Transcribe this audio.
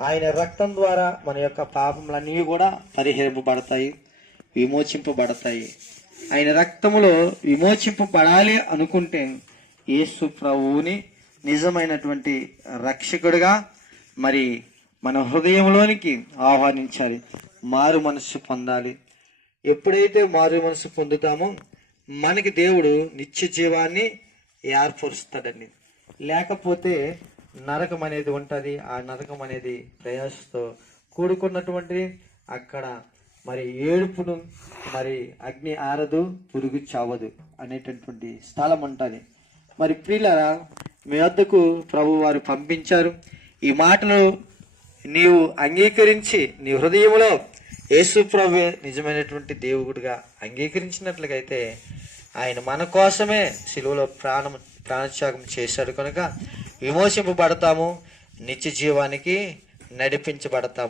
ఆయన రక్తం ద్వారా మన యొక్క పాపములన్నీ కూడా పరిహరింపబడతాయి, విమోచింపబడతాయి. ఆయన రక్తములో విమోచింపబడాలి అనుకుంటే యేసు ప్రభువుని నిజమైనటువంటి రక్షకుడిగా మరి మన హృదయంలోనికి ఆహ్వానించాలి. మారు మనస్సు పొందాలి. ఎప్పుడైతే మారు మనస్సు పొందుతామో మనకి దేవుడు నిత్య జీవాన్ని ఏర్పరుస్తాడండి. లేకపోతే నరకం అనేది ఉంటుంది. ఆ నరకం అనేది ప్రయాసతో కూడుకున్నటువంటి, అక్కడ మరి ఏడుపును, మరి అగ్ని ఆరదు, పురుగు చావదు అనేటటువంటి స్థలం ఉంటుంది. మరి ప్రియులారా, మీ వద్దకు ప్రభు వారు పంపించారు. ఈ మాటలు నీవు అంగీకరించి నీ హృదయంలో యేసు ప్రభువే నిజమైనటువంటి దేవుడిగా అంగీకరించినట్లుగైతే ఆయన మన కోసమే సిలువలో ప్రాణత్యాగం చేశాడు కనుక విమోచింపబడతాము, నిత్య జీవానికి నడిపించబడతాము.